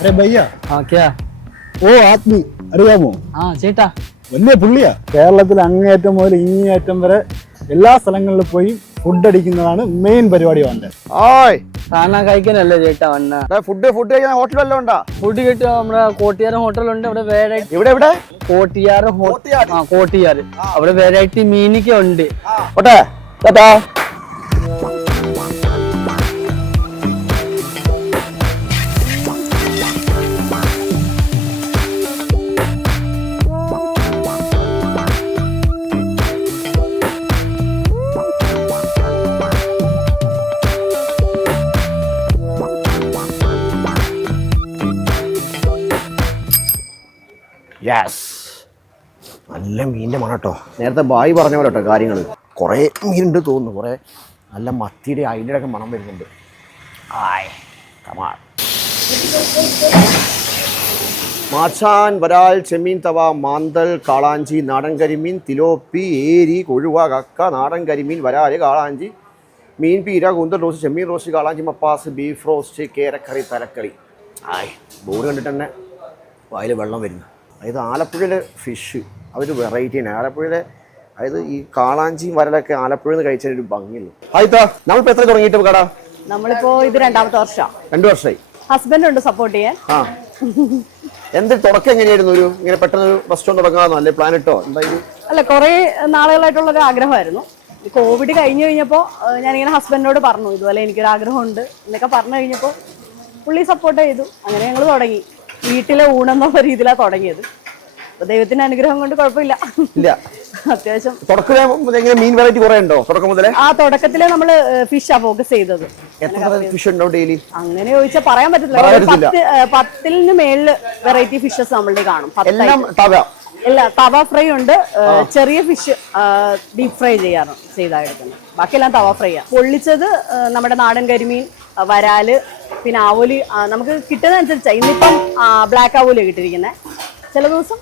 अरे भैया हाँ क्या ഓ ആത്മി അറിയാമോ? हाँ ചേട്ടാ വലിയ പുള്ളിയാ. കേരളത്തിൽ അങ്ങേയറ്റം മുതൽ ഇങ്ങേയറ്റം വരെ എല്ലാ സ്ഥലങ്ങളിലും പോയി ഫുഡ് അടിക്കുന്നതാണ് മെയിൻ പരിപാടി അവന്റെ. खाना കഴിക്കാനല്ലേ ചേട്ടാ വന്ന ഫുഡ് കഴിക്കാൻ ഹോട്ടൽ വല്ലതും ഉണ്ടാ? ഫുഡ് കിട്ടും. നമ്മുടെ കോട്ടിയാരം ഹോട്ടലുണ്ട്. അവിടെ വെറൈറ്റി ഇവിടെ ഇവിടെ കോട്ടിയാരം കോട്ടിയാറ് അവിടെ വെറൈറ്റി മീനൊക്കെ ഉണ്ട്. ഓട്ടെ ടാറ്റാ. യെസ്, നല്ല മീനിൻ്റെ മണം കേട്ടോ. നേരത്തെ ബായി പറഞ്ഞ പോലെ കേട്ടോ കാര്യങ്ങൾ. കുറേ മീനുണ്ട് തോന്നുന്നു. കുറേ നല്ല മത്തിയുടെ അയിലയുടെ ഒക്കെ മണം വരുന്നുണ്ട്. ആയ് കമാൺ. മാച്ചാൻ, വരാൽ, ചെമ്മീൻ, തവ, മാന്തൽ, കാളാഞ്ചി, നാടൻ കരിമീൻ, തിലോപ്പി, ഏരി, കൊഴുവ, കക്ക, നാടൻ കരിമീൻ, വരാൽ, കാളാഞ്ചി, മീൻ പീര, കൂന്തൽ റോസ്റ്റ്, ചെമ്മീൻ റോസ്റ്റ്, കാളാഞ്ചി മപ്പാസ്, ബീഫ് റോസ്റ്റ്, കേരക്കറി, തലക്കറി. ആയ് ബോർഡ് കണ്ടിട്ട് തന്നെ വായിൽ വെള്ളം വരുന്നു. അതായത് ആലപ്പുഴയിലെ ഫിഷ് അതൊരു വെറൈറ്റിയാണ്. ആലപ്പുഴയിലെ അതായത് ഈ കാളാഞ്ചിയും വരലൊക്കെ ആലപ്പുഴയിൽ നിന്ന് കഴിച്ചാൽ ഒരു ഭംഗിയുള്ളൂ. ആയിത്താ, നമ്മളിപ്പോൾ എത്ര തുടങ്ങിയിട്ട് കട? നമ്മളിപ്പോ ഇത് രണ്ടാമത്തെ വർഷം. 2 വർഷമായി. ഹസ്ബൻഡ് ഉണ്ട് സപ്പോർട്ട് ചെയ്യാൻ. ആ എന്ത് തുടക്കം എങ്ങനെയായിരുന്നു? ഒരു ഇങ്ങനെ പെട്ടെന്ന് ഒരു റെസ്റ്റോറന്റ് തുടങ്ങാമെന്നോ അല്ലെ പ്ലാൻ ഇട്ടോ? എന്തായാലും അല്ല, കുറെ നാളുകളായിട്ടുള്ള ഒരു ആഗ്രഹമായിരുന്നു. കോവിഡ് കഴിഞ്ഞു കഴിഞ്ഞപ്പോൾ ഞാനിങ്ങനെ ഹസ്ബൻഡിനോട് പറഞ്ഞു ഇതുപോലെ എനിക്കൊരു ആഗ്രഹമുണ്ട് എന്നൊക്കെ പറഞ്ഞു കഴിഞ്ഞപ്പോൾ പുള്ളി സപ്പോർട്ട് ചെയ്തു. അങ്ങനെ ഞങ്ങൾ തുടങ്ങി. വീട്ടിലെ ഊണെന്നുള്ള രീതിയിലാണ് തുടങ്ങിയത്. അപ്പൊ ദൈവത്തിന്റെ അനുഗ്രഹം കൊണ്ട് കുഴപ്പമില്ല. അത്യാവശ്യം മീൻ വെറൈറ്റി കുറെ ഉണ്ടോ തുടക്കം മുതലേ? ആ തുടക്കത്തിലെ നമ്മള് ഫിഷാ ഫോക്കസ് ചെയ്തത്. ഫിഷ് ഉണ്ടോ ഡെയിലി? അങ്ങനെ ചോദിച്ചാൽ പറയാൻ പറ്റില്ല. 10 മേളില് വെറൈറ്റി ഫിഷസ് നമ്മളുടെ കാണും. അല്ല, തവ ഫ്രൈ ഉണ്ട്. ചെറിയ ഫിഷ് ഡീപ് ഫ്രൈ ചെയ്തെടുക്കുന്നത്. ബാക്കിയെല്ലാം തവ ഫ്രൈ ആണ്. പൊള്ളിച്ചത് നമ്മുടെ നാടൻ കരിമീൻ, വരാല്, പിന്നെ ആവോലി നമുക്ക് കിട്ടുന്നതനുസരിച്ചാണ്. ഇന്നിപ്പം ബ്ലാക്ക് ആവോലി കിട്ടിയിരിക്കുന്നത്. ചില ദിവസം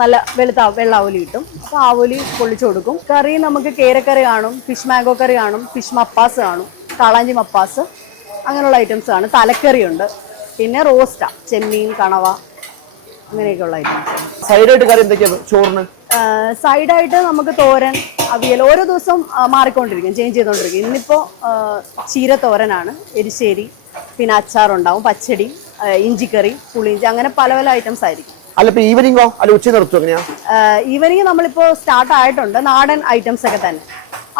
നല്ല വെള്ള ആവോലി കിട്ടും. അപ്പോൾ ആവോലി പൊള്ളിച്ചു കൊടുക്കും. കറി നമുക്ക് കേരക്കറി കാണും, ഫിഷ് മാംഗോ കറി കാണും, ഫിഷ് മപ്പാസ് കാണും, കാളാഞ്ചി മപ്പാസ്, അങ്ങനെയുള്ള ഐറ്റംസ് ആണ്. തലക്കറി ഉണ്ട്. പിന്നെ റോസ്റ്റാ, ചെമ്മീൻ, കണവ, അങ്ങനെയൊക്കെയുള്ള ഐറ്റംസ്. സൈഡായിട്ട് കറി എന്തൊക്കെയാണ് ചോറിന്? സൈഡായിട്ട് നമുക്ക് തോരൻ, അവിയൽ ഓരോ ദിവസം മാറിക്കൊണ്ടിരിക്കും, ചേഞ്ച് ചെയ്തുകൊണ്ടിരിക്കും. ഇന്നിപ്പോൾ ചീരത്തോരനാണ്, എരിശ്ശേരി, പിന്നെ അച്ചാറുണ്ടാവും, പച്ചടി, ഇഞ്ചിക്കറി, പുളിയിഞ്ചി, അങ്ങനെ പല പല ഐറ്റംസ് ആയിരിക്കും. അല്ല ഇപ്പൊ ഈവനിങ്ങോ അല്ല ഉച്ച നിർത്തും എങ്ങനെയാ? ഈവനിങ് നമ്മളിപ്പോ സ്റ്റാർട്ട് ആയിട്ടുണ്ട്. നാടൻ ഐറ്റംസ് ഒക്കെ തന്നെ.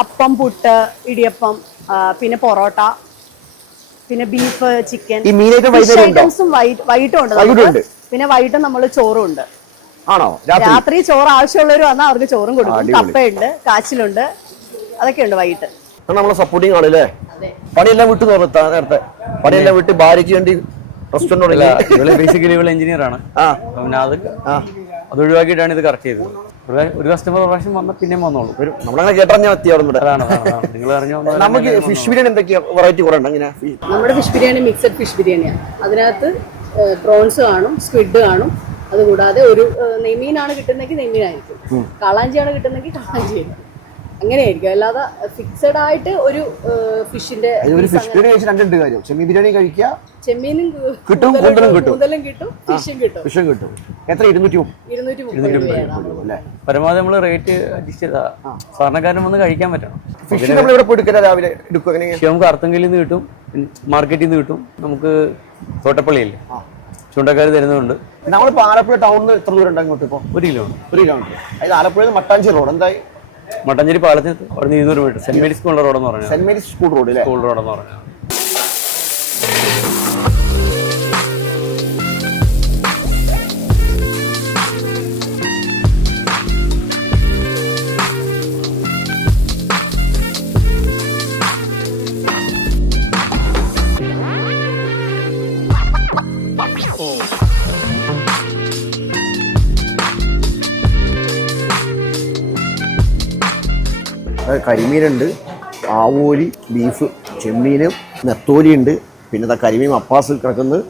അപ്പം, പുട്ട്, ഇടിയപ്പം, പിന്നെ പൊറോട്ട, പിന്നെ ബീഫ്, ചിക്കൻ, ഐറ്റംസും വൈകിട്ടും ഉണ്ട്. പിന്നെ വൈകിട്ടും നമ്മൾ ചോറും ഉണ്ട്. ആണോ? രാത്രി ചോറ് ആവശ്യമുള്ളവർ വന്നാൽ അവർക്ക് ചോറും കൊടുക്കും. കപ്പയുണ്ട്, കാച്ചിലുണ്ട്, അതൊക്കെ ഉണ്ട് വൈകിട്ട്. നമ്മളെ സപ്പോർട്ടിങ് ആണല്ലേ? പണിയെല്ലാം വിട്ടു നേരത്തെ പണിയെല്ലാം വിട്ട് ഭാര്യയ്ക്ക് വേണ്ടി ബേസിക്കലി ഇവള് എഞ്ചിനീയർ ആണ്. പിന്നെ അത് ഒഴിവാക്കിയിട്ടാണ് ഇത് കറക്റ്റ് ചെയ്തത്. ഒരു കസ്റ്റമർ പ്രാവശ്യം വന്ന പിന്നെയും വന്നോളൂ. നമ്മളങ്ങനെ കേട്ടറിഞ്ഞാൽ മതിയാവുന്നുണ്ട്. നിങ്ങൾ അറിഞ്ഞു. നമുക്ക് ഫിഷ് ബിരിയാണി എന്തൊക്കെയാ വെറൈറ്റി കുറെ ഉണ്ട്? അങ്ങനെ നമ്മുടെ ഫിഷ് ബിരിയാണി മിക്സഡ് ഫിഷ് ബിരിയാണിയാണ്. അതിനകത്ത് പ്രോൺസ് കാണും, സ്ക്വിഡ് കാണും. അതുകൂടാതെ ഒരു നെയ്മീനാണ് കിട്ടുന്നെങ്കിൽ നെയ്മീനായിരിക്കും, കാളാഞ്ചിയാണ് കിട്ടുന്നെങ്കിൽ കാളാഞ്ചിയായിരിക്കും. അങ്ങനെയായിരിക്കും. അല്ലാതെ ഫിക്സഡ് ആയിട്ട് ഒരു ഫിഷിന്റെ ചെമ്മീൻ ബിരിയാണി കഴിക്കുക, ചെമ്മീനും കിട്ടും, കൂന്തലും കിട്ടും, ഫിഷും കിട്ടും. എത്ര? 230 രൂപയാണ്. പരമാവധി നമ്മൾ റേറ്റ് അഡ്ജസ്റ്റ് ചെയ്താ സാധാരണക്കാരൻ വന്ന് കഴിക്കാൻ പറ്റണം. ഫിഷ് നമ്മൾ ഇവിടെ പോയി എടുക്കുക രാവിലെ എടുക്കുക. നമുക്ക് അർത്തങ്കലിൽ നിന്ന് കിട്ടും, മാർക്കറ്റിൽ നിന്ന് കിട്ടും. നമുക്ക് തോട്ടപ്പള്ളിയില്ലേ ചൂണ്ടക്കാർ തരുന്നുണ്ട്. നമ്മളിപ്പോ ആലപ്പുഴ ടൗണിൽ നിന്ന് എത്ര ദൂരം ഉണ്ട് അങ്ങോട്ട്? ഇപ്പോൾ 1 കിലോമീറ്റർ. അതായത് ആലപ്പുഴ മട്ടാഞ്ചേരി റോഡ് എന്തായി? മട്ടാഞ്ചേരി പാലത്തിന് അവിടെ 200 മീറ്റർ. സെന്റ് മേരീസ് സ്കൂൾ റോഡെന്ന് പറഞ്ഞു. സെന്റ് മേരീസ് സ്കൂൾ റോഡെന്ന് പറഞ്ഞു. കരിമീനുണ്ട്, ആവോലി, ബീഫ്, ചെമ്മീനും, നെത്തോലി ഉണ്ട്. പിന്നെ കരിമീൻ മപ്പാസ് കിടക്കുന്നത്.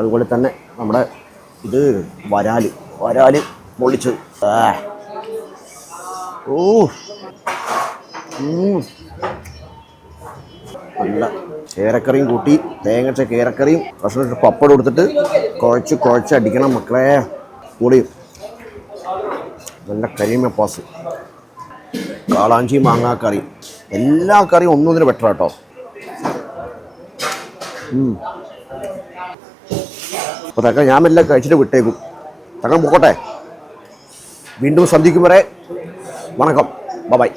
അതുപോലെ തന്നെ നമ്മുടെ ഇത് വരാല് പൊള്ളിച്ചത്. നല്ല ചേരക്കറിയും കൂട്ടി തേങ്ങച്ച കേരക്കറിയും കഷ്ണം പപ്പടം എടുത്തിട്ട് കുഴച്ച് അടിക്കണം മക്കളെ. കൂടിയും നല്ല കരിമപ്പാസ്, കാളാഞ്ചി മാങ്ങാക്കറി, എല്ലാ കറിയും ഒന്നൊന്നിന് ബെറ്റർ കേട്ടോ. അപ്പോൾ തക്ക ഞാൻ എല്ലാം കഴിച്ചിട്ട് വിട്ടേക്കും. തക്കം പോക്കോട്ടെ. വീണ്ടും സന്ധിക്കും വരെ വണക്കം. ബൈ.